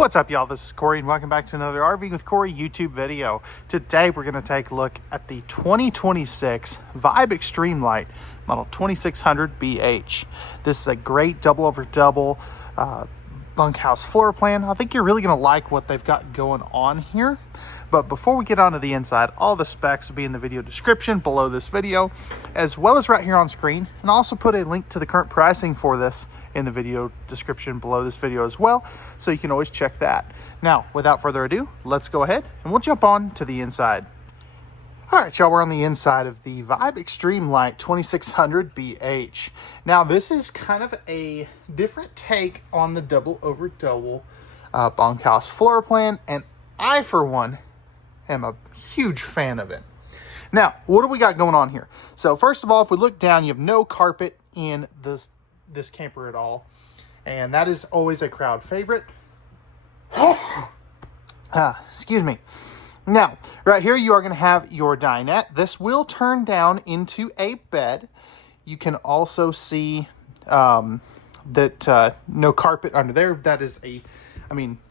What's up, y'all? This is Corey, and welcome back to another RV with Corey YouTube video. Today, we're going to take a look at the 2026 Vibe Extreme Lite model 2600BH. This is a great double over double bunkhouse floor plan. I think you're really going to like what they've got going on here. But before we get onto the inside, all the specs will be in the video description below this video, as well as right here on screen. And I'll also put a link to the current pricing for this in the video description below this video as well, so you can always check that. Now, without further ado, let's go ahead and we'll jump on to the inside. All right, y'all, we're on the inside of the Vibe Extreme Lite 2600BH. Now, this is kind of a different take on the double over double bunkhouse floor plan, and I, for one, am a huge fan of it. Now, what do we got going on here? So, first of all, if we look down, you have no carpet in this camper at all, and that is always a crowd favorite. Excuse me. Now, right here, you are going to have your dinette. This will turn down into a bed. You can also see that no carpet under there. That is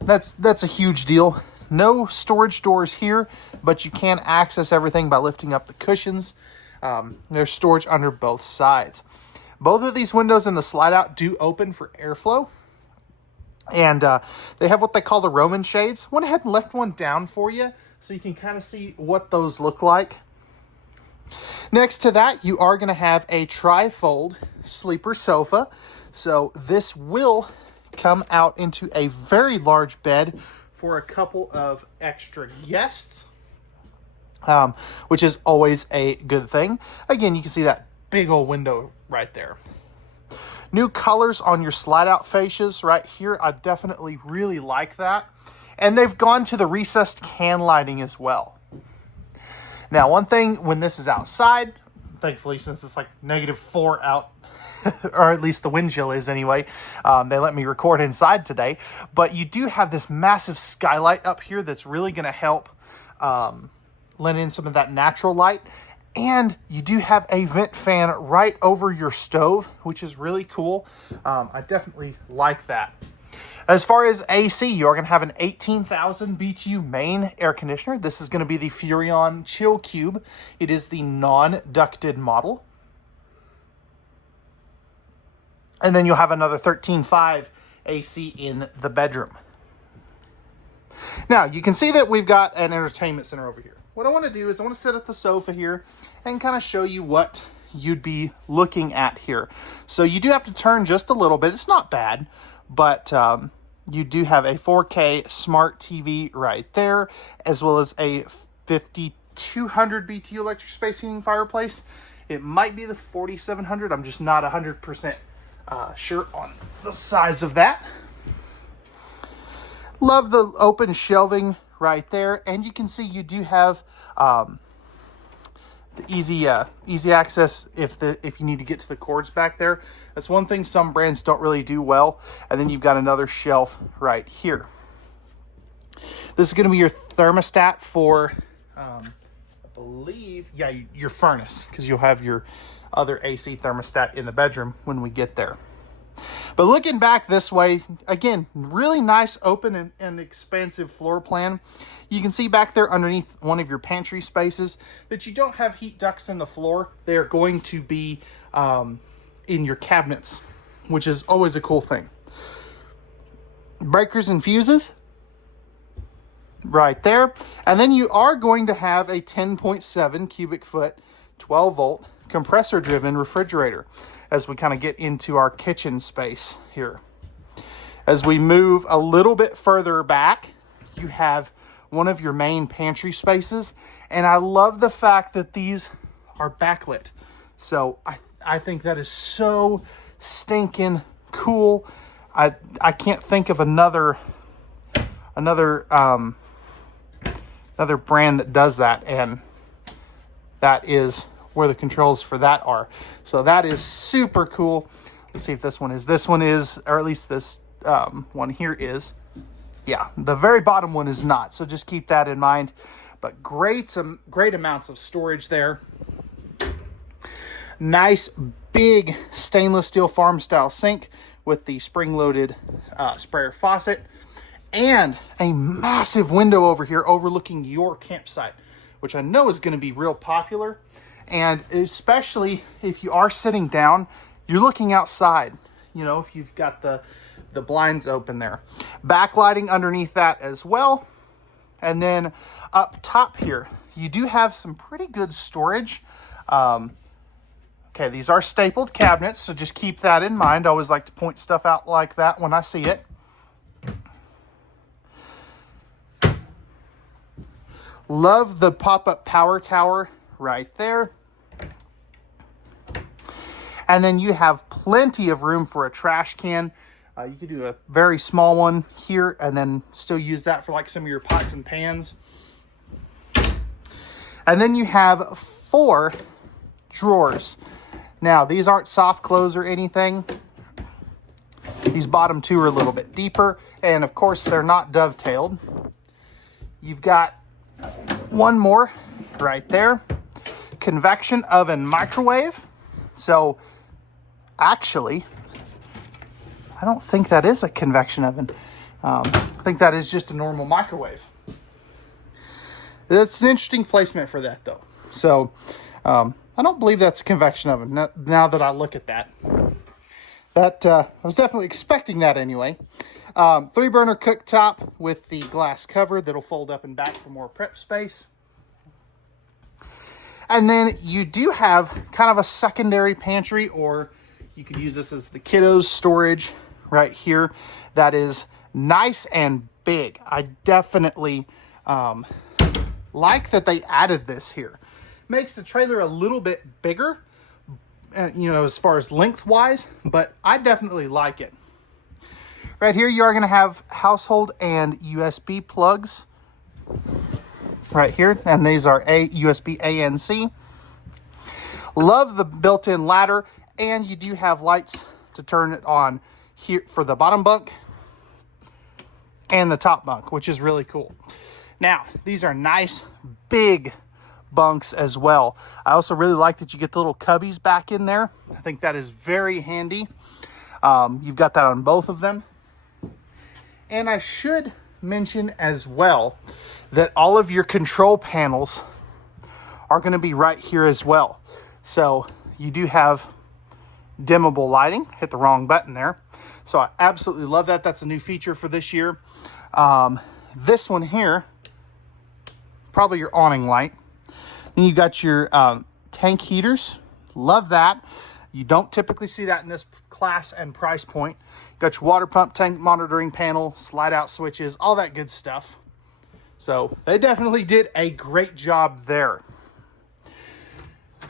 that's a huge deal. No storage doors here, but you can access everything by lifting up the cushions. There's storage under both sides. Both of these windows in the slide out do open for airflow. And they have what they call the Roman shades. Went ahead and left one down for you so you can kind of see what those look like. Next to that, you are going to have a tri-fold sleeper sofa. So this will come out into a very large bed for a couple of extra guests, which is always a good thing. Again, you can see that big old window right there. New colors on your slide out fascias right here. I definitely really like that. And they've gone to the recessed can lighting as well. Now, one thing when this is outside, thankfully, since it's like -4 out, or at least the wind chill is anyway, they let me record inside today. But you do have this massive skylight up here that's really going to help let in some of that natural light. And you do have a vent fan right over your stove, which is really cool. I definitely like that. As far as AC, you're going to have an 18,000 BTU main air conditioner. This is going to be the Furrion Chill Cube. It is the non-ducted model. And then you'll have another 13.5 AC in the bedroom. Now, you can see that we've got an entertainment center over here. What I want to do is I want to sit at the sofa here and kind of show you what you'd be looking at here. So you do have to turn just a little bit. It's not bad, but you do have a 4K smart TV right there, as well as a 5200 BTU electric space heating fireplace. It might be the 4700. I'm just not 100% sure on the size of that. Love the open shelving right there, and you can see you do have the easy access if you need to get to the cords back there. That's one thing some brands don't really do well. And then you've got another shelf right here. This is going to be your thermostat for I believe, yeah, your furnace, because you'll have your other AC thermostat in the bedroom when we get there. But looking back this way, again, really nice, open and expansive floor plan. You can see back there underneath one of your pantry spaces that you don't have heat ducts in the floor. They are going to be in your cabinets, which is always a cool thing. Breakers and fuses right there. And then you are going to have a 10.7 cubic foot, 12 volt compressor driven refrigerator as we kind of get into our kitchen space here. As we move a little bit further back, you have one of your main pantry spaces. And I love the fact that these are backlit. So I think that is so stinking cool. I can't think of another brand that does that, and that is where the controls for that are. So that is super cool. Let's see if this one is, or at least this one here is. Yeah, the very bottom one is not, so just keep that in mind. But great amounts of storage there. Nice big stainless steel farm style sink with the spring loaded sprayer faucet. And a massive window over here overlooking your campsite, which I know is going to be real popular. And especially if you are sitting down, you're looking outside, you know, if you've got the blinds open there. Backlighting underneath that as well. And then up top here, you do have some pretty good storage. Okay, these are stapled cabinets, so just keep that in mind. I always like to point stuff out like that when I see it. Love the pop-up power tower right there. And then you have plenty of room for a trash can. You could do a very small one here and then still use that for like some of your pots and pans. And then you have 4 drawers. Now, these aren't soft close or anything. These bottom 2 are a little bit deeper. And of course, they're not dovetailed. You've got one more right there. Convection oven microwave. So actually, I don't think that is a convection oven. I think that is just a normal microwave. That's an interesting placement for that though. So I don't believe that's a convection oven now that I look at that. I was definitely expecting that anyway. 3-burner cooktop with the glass cover that'll fold up and back for more prep space. And then you do have kind of a secondary pantry, or you could use this as the kiddos' storage right here. That is nice and big. I definitely like that they added this here. Makes the trailer a little bit bigger, you know, as far as lengthwise, but I definitely like it. Right here, you are going to have household and USB plugs right here, and these are USB A and C. Love the built-in ladder, and you do have lights to turn it on here for the bottom bunk and the top bunk, which is really cool. Now, these are nice big bunks as well. I also really like that you get the little cubbies back in there. I think that is very handy. You've got that on both of them. And I should mention as well that all of your control panels are going to be right here as well. So you do have dimmable lighting. Hit the wrong button there. So I absolutely love that. That's a new feature for this year. This one here, probably your awning light. Then you got your tank heaters. Love that. You don't typically see that in this class and price point. Got your water pump, tank monitoring panel, slide out switches, all that good stuff. So they definitely did a great job there.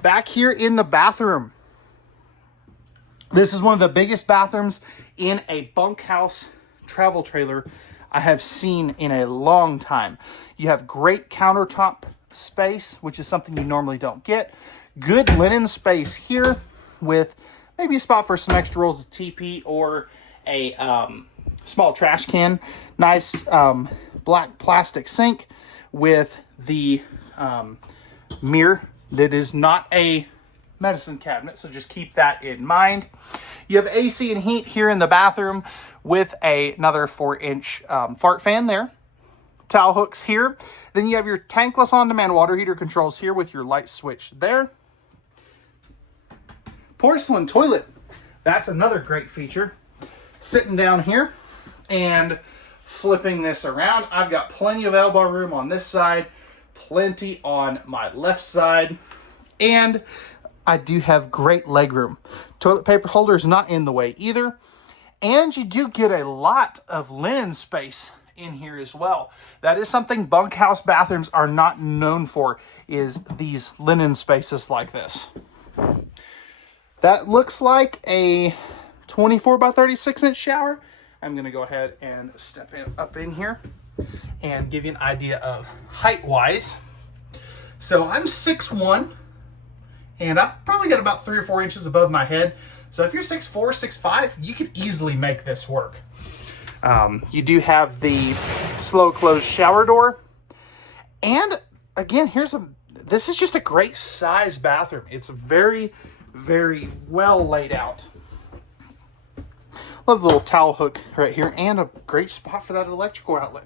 Back here in the bathroom. This is one of the biggest bathrooms in a bunkhouse travel trailer I have seen in a long time. You have great countertop space, which is something you normally don't get. Good linen space here with maybe a spot for some extra rolls of TP or a small trash can. Nice black plastic sink with the mirror that is not a medicine cabinet, so just keep that in mind. You have AC and heat here in the bathroom with another 4-inch fart fan there. Towel hooks here. Then you have your tankless on-demand water heater controls here with your light switch there. Porcelain toilet. That's another great feature. Sitting down here and flipping this around. I've got plenty of elbow room on this side, plenty on my left side, and I do have great leg room. Toilet paper holder is not in the way either. And you do get a lot of linen space in here as well. That is something bunkhouse bathrooms are not known for, is these linen spaces like this. That looks like a 24 by 36 inch shower. I'm going to go ahead and step up in here and give you an idea of height wise. So I'm 6'1", and I've probably got about 3 or 4 inches above my head. So if you're 6'4", 6'5", you could easily make this work. You do have the slow close shower door. And again, this is just a great size bathroom. It's very, very well laid out. Love the little towel hook right here, and a great spot for that electrical outlet.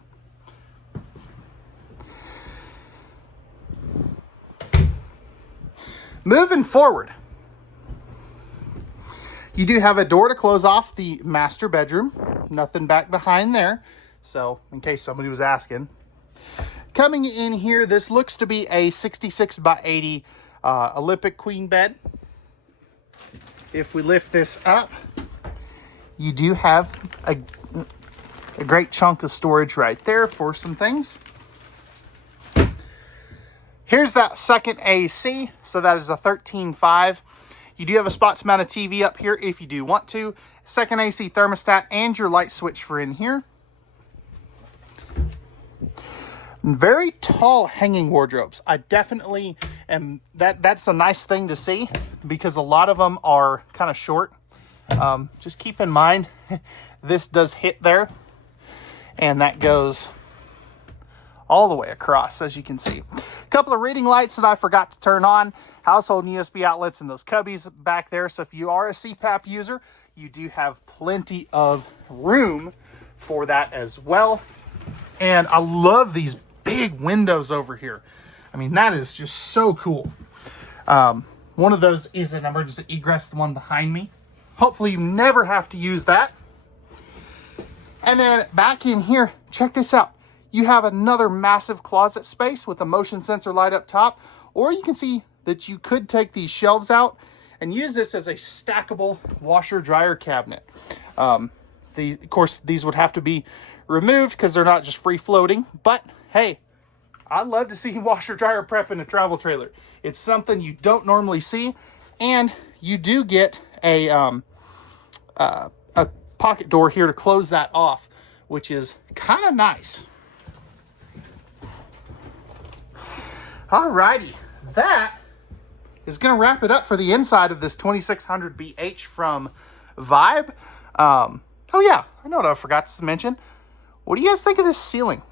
Moving forward, you do have a door to close off the master bedroom. Nothing back behind there. So, in case somebody was asking. Coming in here, this looks to be a 66 by 80 Olympic queen bed. If we lift this up, you do have a great chunk of storage right there for some things. Here's that second AC. So that is a 13.5. You do have a spot to mount a TV up here if you do want to. Second AC thermostat and your light switch for in here. Very tall hanging wardrobes. I definitely am, that's a nice thing to see because a lot of them are kind of short. Just keep in mind, this does hit there and that goes all the way across, as you can see. A couple of reading lights that I forgot to turn on, household USB outlets and those cubbies back there. So if you are a CPAP user, you do have plenty of room for that as well. And I love these big windows over here. I mean, that is just so cool. One of those is an emergency egress, the one behind me. Hopefully you never have to use that. And then back in here, check this out. You have another massive closet space with a motion sensor light up top, or you can see that you could take these shelves out and use this as a stackable washer dryer cabinet. Of course, these would have to be removed because they're not just free floating, but hey, I love to see washer dryer prep in a travel trailer. It's something you don't normally see, and you do get a pocket door here to close that off, which is kind of nice. Alrighty, that is going to wrap it up for the inside of this 2600BH from Vibe. Oh yeah, I know what I forgot to mention. What do you guys think of this ceiling?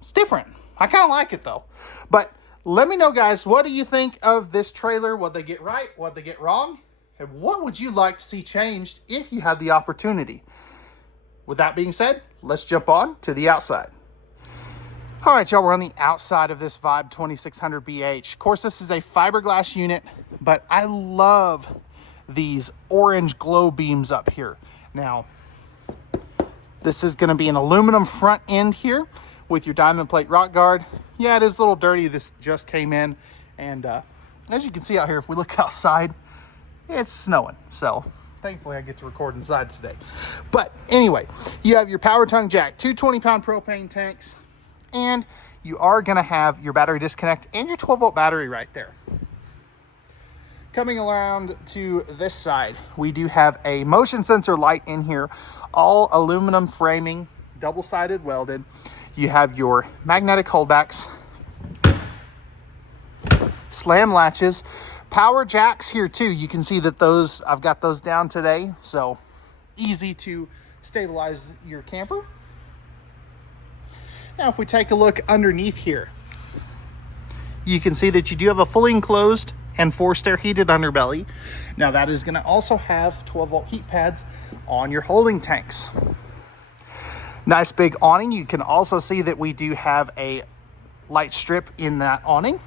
It's different. I kind of like it though. But let me know, guys, what do you think of this trailer? What they get right, what they get wrong, and what would you like to see changed if you had the opportunity? With that being said, let's jump on to the outside. All right, y'all, we're on the outside of this Vibe 2600BH. Of course, this is a fiberglass unit, but I love these orange glow beams up here. Now, this is going to be an aluminum front end here with your diamond plate rock guard. Yeah, it is a little dirty. This just came in. And as you can see out here, if we look outside, it's snowing. So thankfully I get to record inside today. But anyway, you have your power tongue jack, two 20-pound propane tanks, and you are going to have your battery disconnect and your 12-volt battery right there. Coming around to this side, we do have a motion sensor light in here, all aluminum framing, double-sided welded. You have your magnetic holdbacks, slam latches, power jacks here too. You can see that those, I've got those down today, so easy to stabilize your camper. Now, if we take a look underneath here, you can see that you do have a fully enclosed and forced air heated underbelly. Now, that is going to also have 12-volt heat pads on your holding tanks. Nice big awning. You can also see that we do have a light strip in that awning.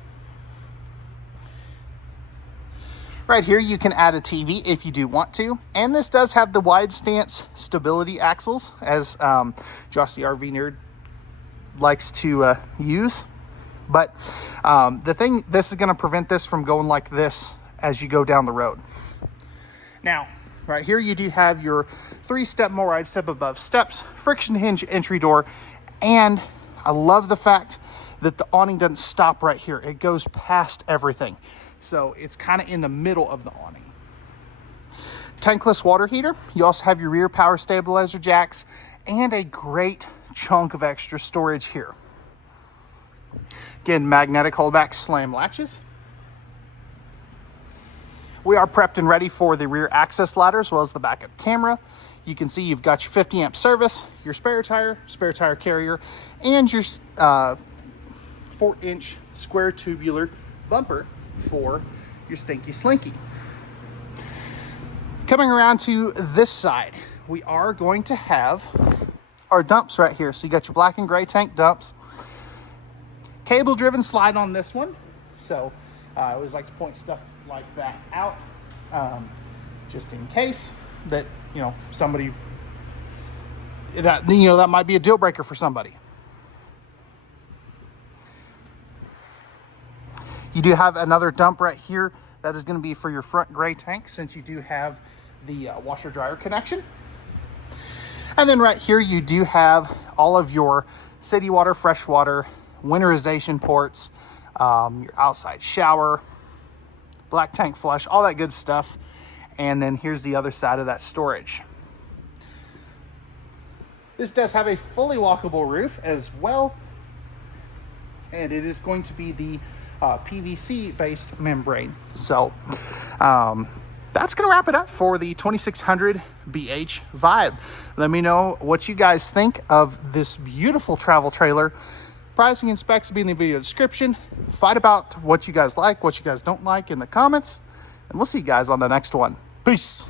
Right here, you can add a TV if you do want to. And this does have the wide stance stability axles, as Josh the RV Nerd likes to use. But the thing, this is going to prevent this from going like this as you go down the road. Now, right here, you do have your 3-step MORryde step above steps, friction hinge entry door, and I love the fact that the awning doesn't stop right here. It goes past everything. So it's kind of in the middle of the awning. Tankless water heater. You also have your rear power stabilizer jacks and a great chunk of extra storage here. Again, magnetic holdback slam latches. We are prepped and ready for the rear access ladder as well as the backup camera. You can see you've got your 50 amp service, your spare tire carrier, and your 4-inch square tubular bumper for your Stinky Slinky. Coming around to this side, we are going to have our dumps right here. So you got your black and gray tank dumps. Cable driven slide on this one. So I always like to point stuff like that out, just in case that, somebody, that might be a deal breaker for somebody. You do have another dump right here. That is going to be for your front gray tank, since you do have the washer dryer connection. And then right here, you do have all of your city water, fresh water, winterization ports, your outside shower, black tank flush, all that good stuff. And then here's the other side of that storage. This does have a fully walkable roof as well. And it is going to be the PVC based membrane. So that's going to wrap it up for the 2600BH Vibe. Let me know what you guys think of this beautiful travel trailer. Pricing and specs will be in the video description. Fight about what you guys like, what you guys don't like in the comments, and we'll see you guys on the next one. Peace.